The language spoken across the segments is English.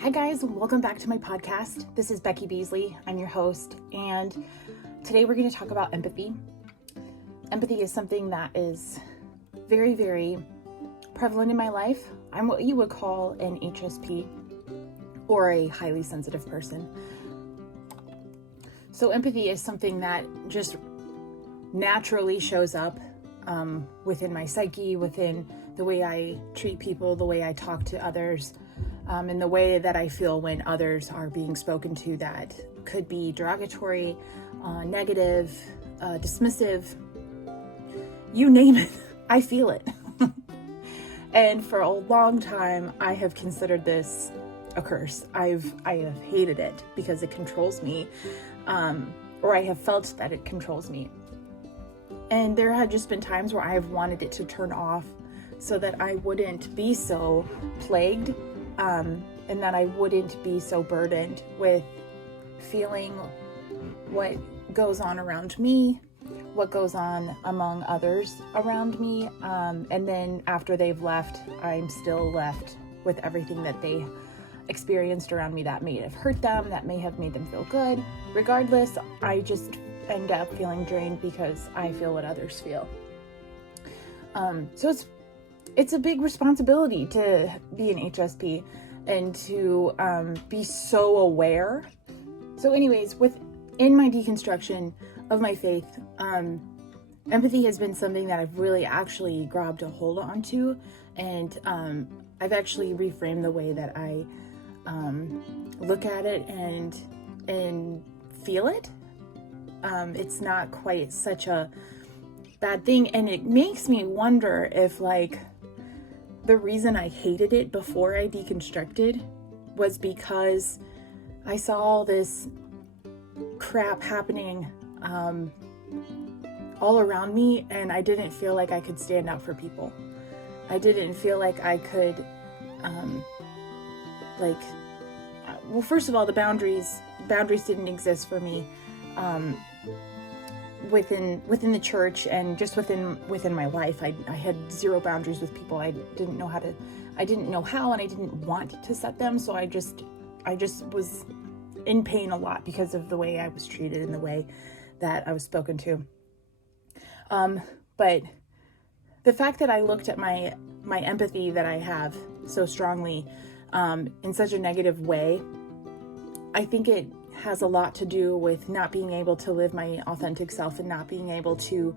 Hi guys, welcome back to my podcast. This is Becky Beasley. I'm your host, and today we're going to talk about empathy. Empathy is something that is very, very prevalent in my life. I'm what you would call an HSP, or a highly sensitive person. So empathy is something that just naturally shows up within my psyche, within the way I treat people, the way I talk to others, and the way that I feel when others are being spoken to that could be derogatory, negative, dismissive, you name it, I feel it. And for a long time, I have considered this a curse. I have hated it because it controls me, or I have felt that it controls me. And there had just been times where I have wanted it to turn off so that I wouldn't be so plagued, and that I wouldn't be so burdened with feeling what goes on around me, what goes on among others around me, and then after they've left, I'm still left with everything that they experienced around me that may have hurt them, that may have made them feel good. Regardless, I just end up feeling drained because I feel what others feel. So it's a big responsibility to be an HSP and to be so aware. So anyways, within my deconstruction of my faith, empathy has been something that I've really actually grabbed a hold onto, and I've actually reframed the way that I look at it and feel it. It's not quite such a bad thing, and it makes me wonder if the reason I hated it before I deconstructed was because I saw all this crap happening all around me, and I didn't feel like I could stand up for people. I didn't feel like I could well, first of all, the boundaries didn't exist for me within the church, and just within my life. I had zero boundaries with people. I didn't know how, and I didn't want to set them. So I just was in pain a lot because of the way I was treated and the way that I was spoken to. But the fact that I looked at my empathy that I have so strongly in such a negative way, I think it has a lot to do with not being able to live my authentic self and not being able to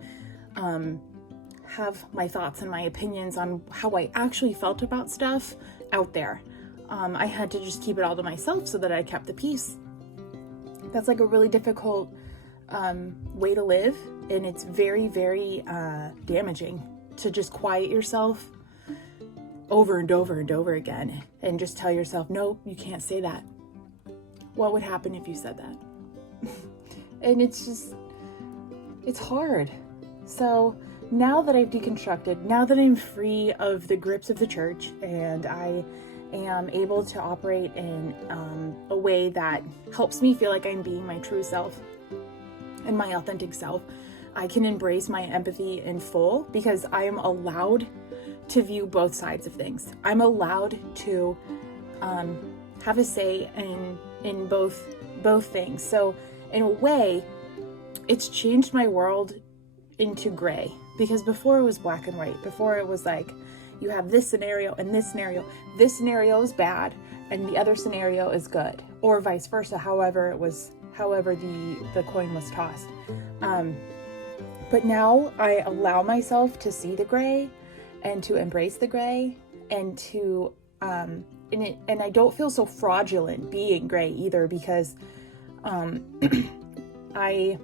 have my thoughts and my opinions on how I actually felt about stuff out there. I had to just keep it all to myself so that I kept the peace. That's a really difficult way to live, and it's very, very damaging to just quiet yourself over and over and over again and just tell yourself, no, you can't say that. What would happen if you said that? And it's hard. So now that I've deconstructed, now that I'm free of the grips of the church, and I am able to operate in a way that helps me feel like I'm being my true self and my authentic self, I can embrace my empathy in full because I am allowed to view both sides of things. I'm allowed to have a say in both things. So in a way, it's changed my world into gray, because before it was black and white. Before it was you have this scenario and this scenario. This scenario is bad and the other scenario is good, or vice versa, however the coin was tossed. But now I allow myself to see the gray and to embrace the gray, and to and I don't feel so fraudulent being gray either, because I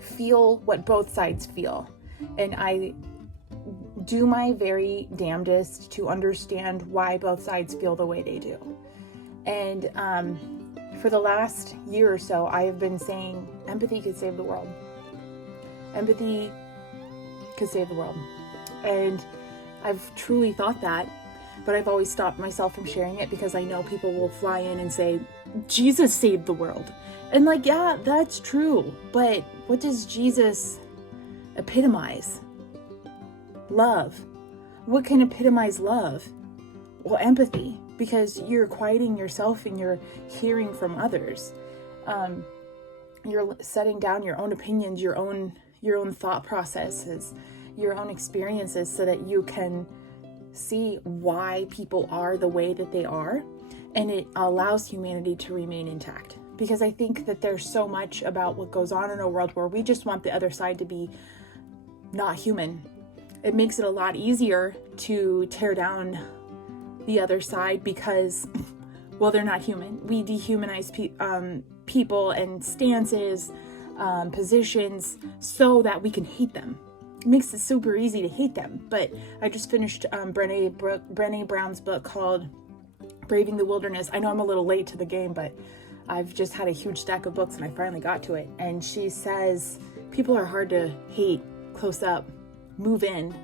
feel what both sides feel, and I do my very damnedest to understand why both sides feel the way they do. And for the last year or so, I have been saying empathy could save the world. Empathy could save the world. And I've truly thought that, but I've always stopped myself from sharing it because I know people will fly in and say, Jesus saved the world. And yeah, that's true. But what does Jesus epitomize? Love. What can epitomize love? Well, empathy. because you're quieting yourself and you're hearing from others. You're setting down your own opinions, your own thought processes, your own experiences, so that you can see why people are the way that they are, and it allows humanity to remain intact. Because I think that there's so much about what goes on in our world where we just want the other side to be not human. It makes it a lot easier to tear down the other side because, well, they're not human. We dehumanize people and stances, positions, so that we can hate them. It makes it super easy to hate them. But I just finished Brené Brown's book called Braving the Wilderness. I know I'm a little late to the game, but I've just had a huge stack of books and I finally got to it. And she says people are hard to hate close up, move in.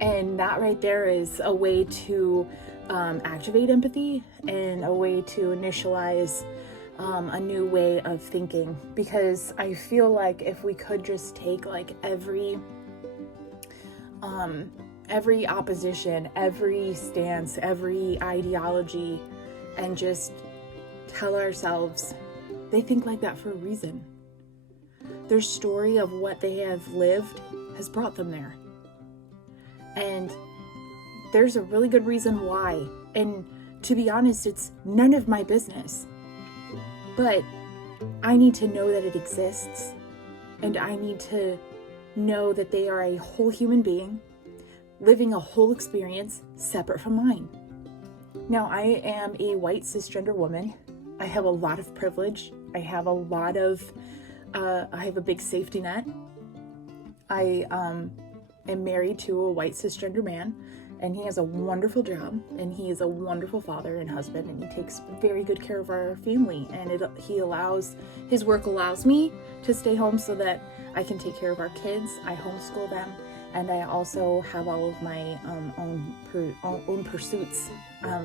And that right there is a way to activate empathy and a way to initialize a new way of thinking. Because I feel like if we could just take like every opposition, every stance, every ideology, and just tell ourselves they think like that for a reason. Their story of what they have lived has brought them there. And there's a really good reason why. And to be honest, it's none of my business. But I need to know that it exists. And I need to know that they are a whole human being living a whole experience separate from mine. Now, I am a white cisgender woman. I have a lot of privilege. I have a big safety net. I am married to a white cisgender man, and he has a wonderful job, and he is a wonderful father and husband, and he takes very good care of our family. And his work allows me to stay home so that I can take care of our kids. I homeschool them, and I also have all of my own pursuits,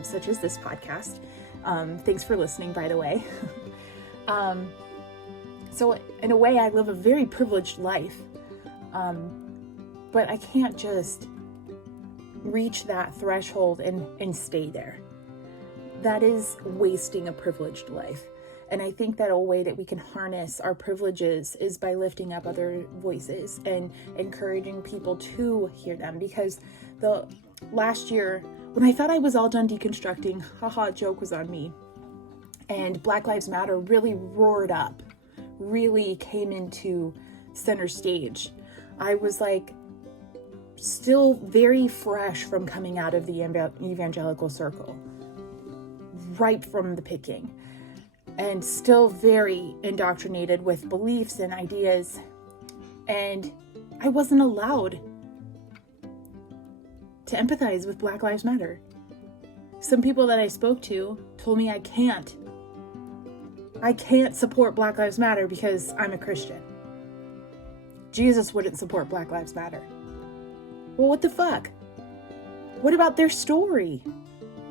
such as this podcast. Thanks for listening, by the way. So in a way, I live a very privileged life, but I can't just reach that threshold and stay there. That is wasting a privileged life. And I think that a way that we can harness our privileges is by lifting up other voices and encouraging people to hear them. Because the last year, when I thought I was all done deconstructing, joke was on me. And Black Lives Matter really roared up, really came into center stage. I was like, still very fresh from coming out of the evangelical circle, ripe from the picking, and still very indoctrinated with beliefs and ideas. And I wasn't allowed to empathize with Black Lives Matter. Some people that I spoke to told me I can't support Black Lives Matter because I'm a Christian. Jesus wouldn't support Black Lives Matter. Well, what the fuck? What about their story?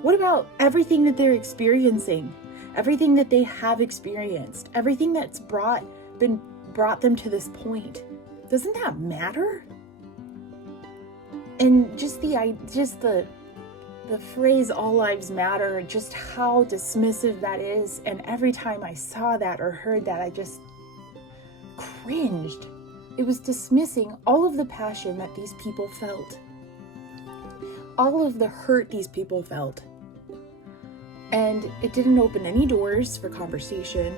What about everything that they're experiencing? Everything that they have experienced? Everything that's brought them to this point? Doesn't that matter? And just the phrase "all lives matter," just how dismissive that is. And every time I saw that or heard that, I just cringed. It was dismissing all of the passion that these people felt, all of the hurt these people felt. And it didn't open any doors for conversation.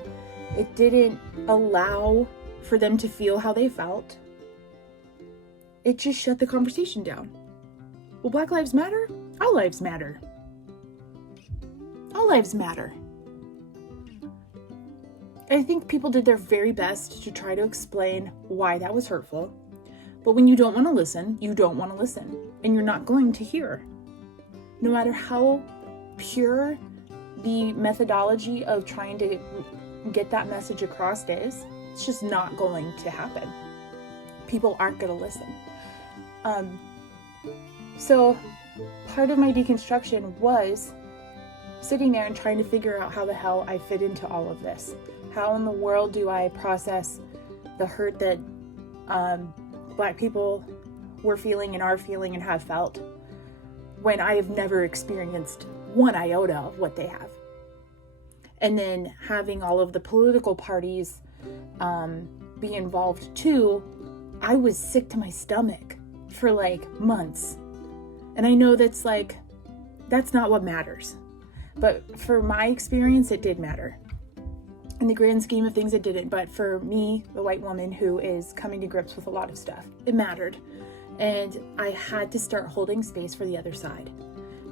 It didn't allow for them to feel how they felt. It just shut the conversation down. Well, Black Lives Matter? All lives matter. All lives matter. I think people did their very best to try to explain why that was hurtful. But when you don't want to listen, you don't want to listen. And you're not going to hear. No matter how pure the methodology of trying to get that message across is, it's just not going to happen. People aren't going to listen. So part of my deconstruction was sitting there and trying to figure out how the hell I fit into all of this. How in the world do I process the hurt that Black people were feeling and are feeling and have felt when I have never experienced one iota of what they have. And then having all of the political parties be involved too, I was sick to my stomach for like months. And I know that's not what matters. But for my experience, it did matter. In the grand scheme of things, it didn't. But for me, the white woman who is coming to grips with a lot of stuff, it mattered. And I had to start holding space for the other side.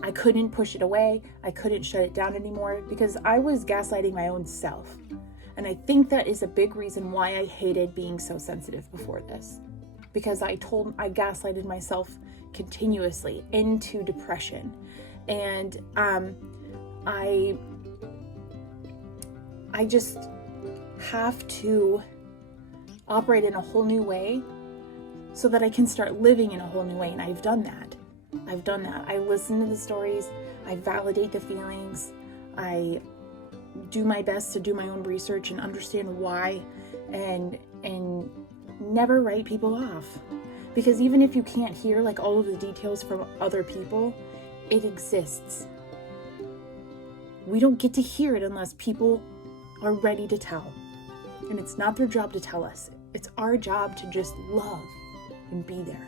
I couldn't push it away. I couldn't shut it down anymore because I was gaslighting my own self. And I think that is a big reason why I hated being so sensitive before this. Because I gaslighted myself continuously into depression. And I just have to operate in a whole new way so that I can start living in a whole new way. And I've done that. I listen to the stories. I validate the feelings. I do my best to do my own research and understand why, and never write people off. Because even if you can't hear like all of the details from other people, it exists. We don't get to hear it unless people are ready to tell. And it's not their job to tell us. It's our job to just love and be there.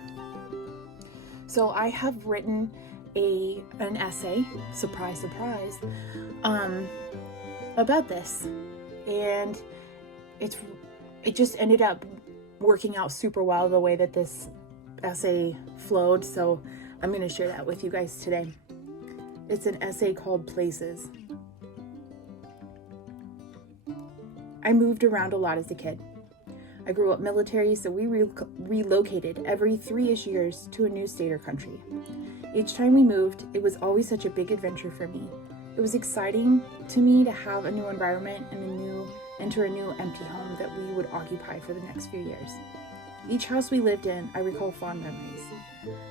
So I have written an essay, surprise, surprise, about this. And it just ended up working out super well the way that this essay flowed. So I'm going to share that with you guys today. It's an essay called Places. I moved around a lot as a kid. I grew up military, so we relocated every 3-ish years to a new state or country. Each time we moved, it was always such a big adventure for me. It was exciting to me to have a new environment and enter a new empty home that we would occupy for the next few years. Each house we lived in, I recall fond memories.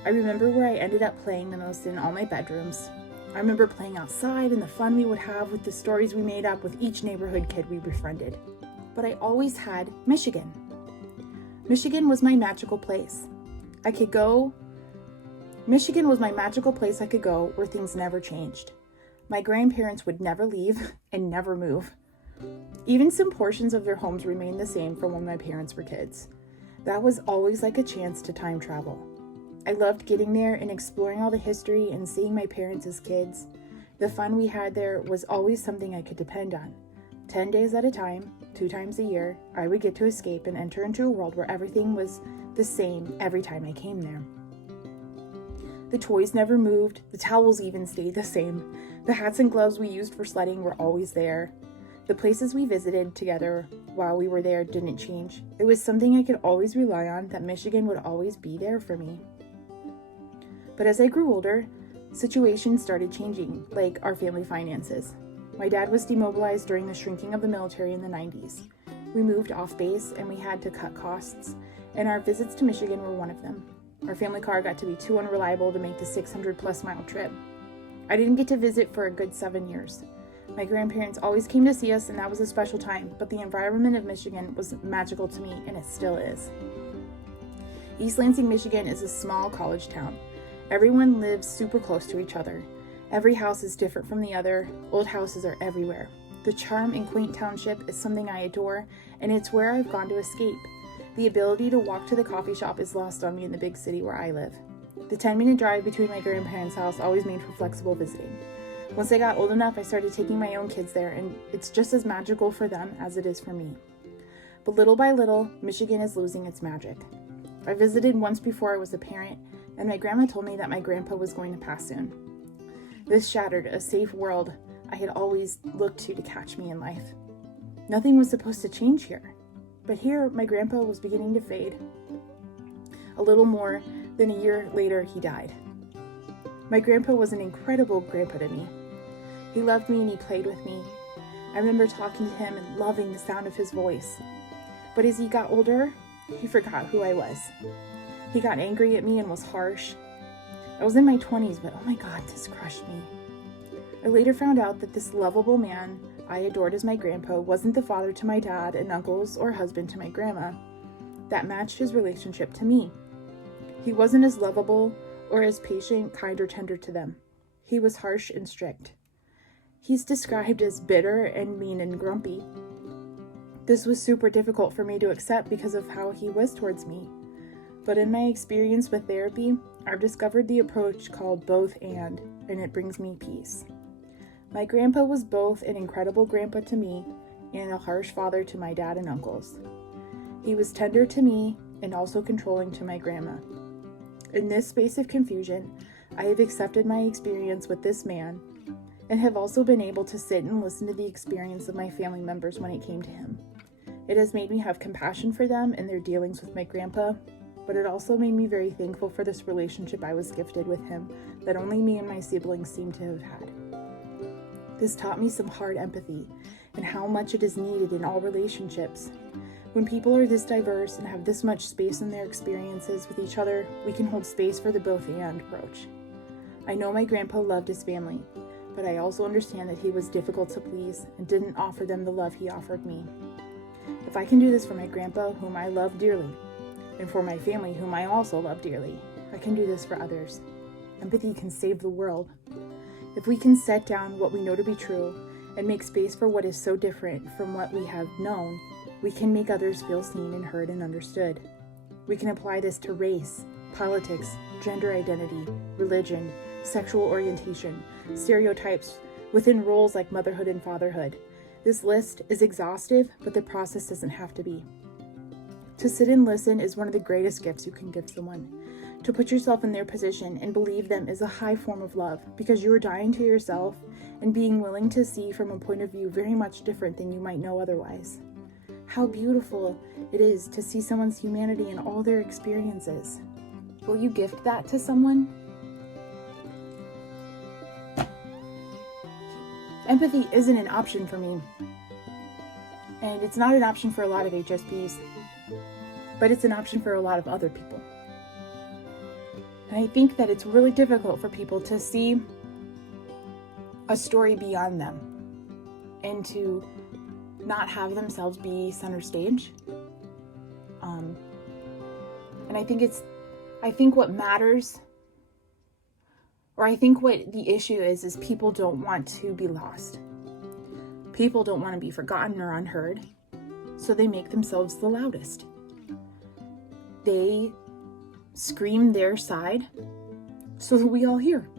I remember where I ended up playing the most in all my bedrooms. I remember playing outside and the fun we would have with the stories we made up with each neighborhood kid we befriended. But I always had Michigan. Michigan was my magical place. Michigan was my magical place I could go where things never changed. My grandparents would never leave and never move. Even some portions of their homes remained the same from when my parents were kids. That was always like a chance to time travel. I loved getting there and exploring all the history and seeing my parents as kids. The fun we had there was always something I could depend on. 10 days at a time, 2 times a year, I would get to escape and enter into a world where everything was the same every time I came there. The toys never moved, the towels even stayed the same. The hats and gloves we used for sledding were always there. The places we visited together while we were there didn't change. It was something I could always rely on, that Michigan would always be there for me. But as I grew older, situations started changing, like our family finances. My dad was demobilized during the shrinking of the military in the 90s. We moved off base and we had to cut costs, and our visits to Michigan were one of them. Our family car got to be too unreliable to make the 600+ mile trip. I didn't get to visit for a good 7 years. My grandparents always came to see us, and that was a special time, but the environment of Michigan was magical to me, and it still is. East Lansing, Michigan is a small college town. Everyone lives super close to each other. Every house is different from the other. Old houses are everywhere. The charm in quaint township is something I adore, and it's where I've gone to escape. The ability to walk to the coffee shop is lost on me in the big city where I live. The 10-minute drive between my grandparents' house always made for flexible visiting. Once I got old enough, I started taking my own kids there, and it's just as magical for them as it is for me. But little by little, Michigan is losing its magic. I visited once before I was a parent, and my grandma told me that my grandpa was going to pass soon. This shattered a safe world I had always looked to catch me in life. Nothing was supposed to change here, but here my grandpa was beginning to fade. A little more than a year later, he died. My grandpa was an incredible grandpa to me. He loved me and he played with me. I remember talking to him and loving the sound of his voice. But as he got older, he forgot who I was. He got angry at me and was harsh. I was in my 20s, but oh my God, this crushed me. I later found out that this lovable man I adored as my grandpa wasn't the father to my dad and uncles or husband to my grandma that matched his relationship to me. He wasn't as lovable or as patient, kind, or tender to them. He was harsh and strict. He's described as bitter and mean and grumpy. This was super difficult for me to accept because of how he was towards me. But in my experience with therapy, I've discovered the approach called both and it brings me peace. My grandpa was both an incredible grandpa to me and a harsh father to my dad and uncles. He was tender to me and also controlling to my grandma. In this space of confusion, I have accepted my experience with this man and have also been able to sit and listen to the experience of my family members when it came to him. It has made me have compassion for them and their dealings with my grandpa, but it also made me very thankful for this relationship I was gifted with him that only me and my siblings seem to have had. This taught me some hard empathy and how much it is needed in all relationships. When people are this diverse and have this much space in their experiences with each other, we can hold space for the both and approach. I know my grandpa loved his family, but I also understand that he was difficult to please and didn't offer them the love he offered me. If I can do this for my grandpa, whom I love dearly, and for my family, whom I also love dearly, I can do this for others. Empathy can save the world. If we can set down what we know to be true and make space for what is so different from what we have known, we can make others feel seen and heard and understood. We can apply this to race, politics, gender identity, religion, sexual orientation, stereotypes within roles like motherhood and fatherhood. This list is exhaustive, but the process doesn't have to be. To sit and listen is one of the greatest gifts you can give someone. To put yourself in their position and believe them is a high form of love because you are dying to yourself and being willing to see from a point of view very much different than you might know otherwise. How beautiful it is to see someone's humanity in all their experiences. Will you gift that to someone? Empathy isn't an option for me. And it's not an option for a lot of HSPs. But it's an option for a lot of other people. And I think that it's really difficult for people to see a story beyond them and to not have themselves be center stage. And I think what matters, or I think what the issue is people don't want to be lost. People don't want to be forgotten or unheard, so they make themselves the loudest. They scream their side so that we all hear.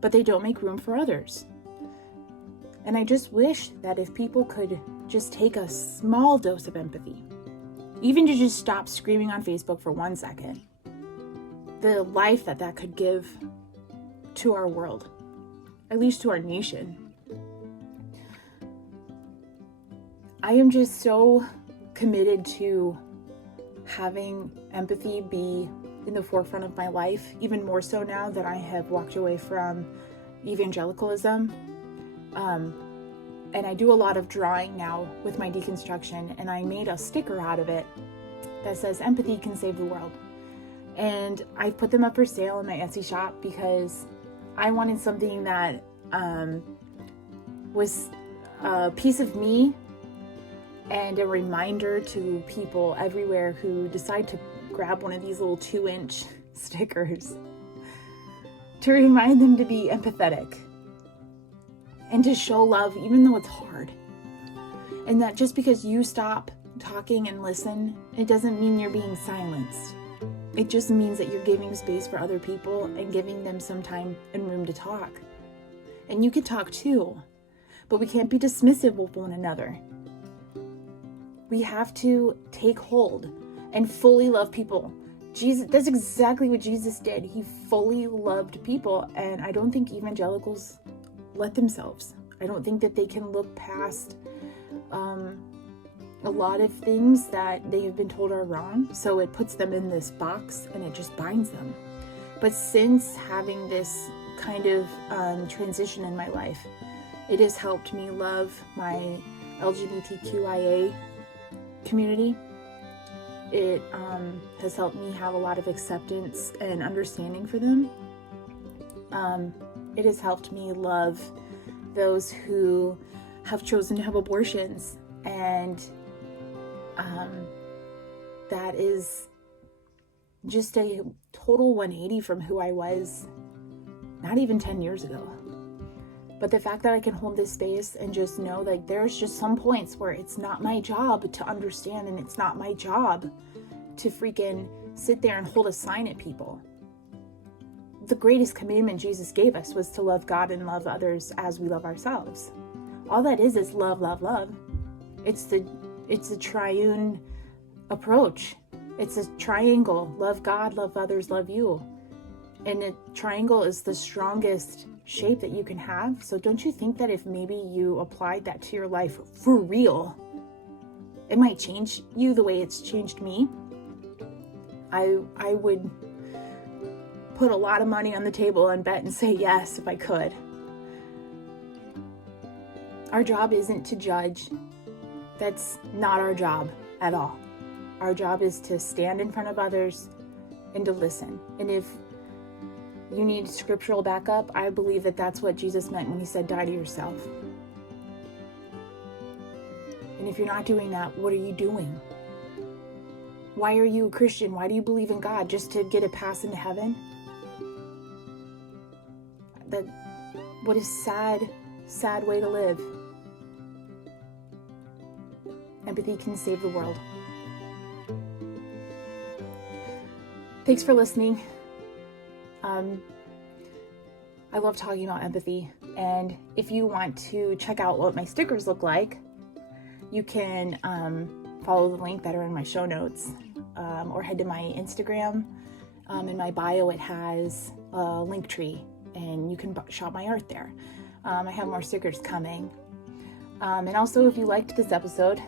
But they don't make room for others. And I just wish that if people could just take a small dose of empathy, even to just stop screaming on Facebook for 1 second, the life that could give to our world, at least to our nation. I am just so committed to having empathy be in the forefront of my life, even more so now that I have walked away from evangelicalism. And I do a lot of drawing now with my deconstruction, and I made a sticker out of it that says empathy can save the world. And I put them up for sale in my Etsy shop because I wanted something that was a piece of me and a reminder to people everywhere who decide to grab one of these little 2-inch stickers to remind them to be empathetic and to show love even though it's hard. And that just because you stop talking and listen, it doesn't mean you're being silenced. It just means that you're giving space for other people and giving them some time and room to talk. And you can talk too, but we can't be dismissive of one another. We have to take hold and fully love people. Jesus, that's exactly what Jesus did. He fully loved people, and I don't think evangelicals let themselves. I don't think that they can look past a lot of things that they have been told are wrong, so it puts them in this box and it just binds them. But since having this kind of transition in my life, it has helped me love my LGBTQIA community. It has helped me have a lot of acceptance and understanding for them. It has helped me love those who have chosen to have abortions, and that is just a total 180 from who I was not even 10 years ago. But the fact that I can hold this space and just know like there's just some points where it's not my job to understand, and it's not my job to freaking sit there and hold a sign at people. The greatest commandment Jesus gave us was to love God and love others as we love ourselves. All that is love, love, love. It's a triune approach. It's a triangle. Love God, love others, love you. And a triangle is the strongest shape that you can have. So don't you think that if maybe you applied that to your life for real, it might change you the way it's changed me? I would put a lot of money on the table and bet and say yes if I could. Our job isn't to judge. That's not our job at all. Our job is to stand in front of others and to listen. And if you need scriptural backup, I believe that that's what Jesus meant when he said, die to yourself. And if you're not doing that, what are you doing? Why are you a Christian? Why do you believe in God? Just to get a pass into heaven? What a sad, sad way to live. Empathy can save the world. Thanks for listening. I love talking about empathy, and if you want to check out what my stickers look like, you can follow the link that are in my show notes, or head to my Instagram. In my bio, it has a link tree, and you can shop my art there. I have more stickers coming. And also, if you liked this episode,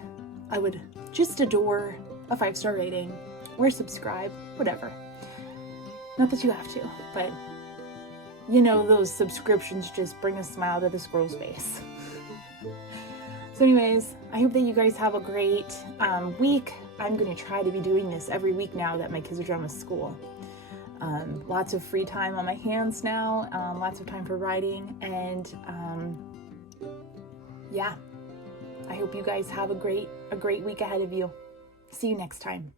I would just adore a 5-star rating or subscribe, whatever. Not that you have to, but you know, those subscriptions just bring a smile to the squirrel's face. So anyways, I hope that you guys have a great week. I'm going to try to be doing this every week now that my kids are done with school. Lots of free time on my hands now, lots of time for writing, and yeah, I hope you guys have a great week ahead of you. See you next time.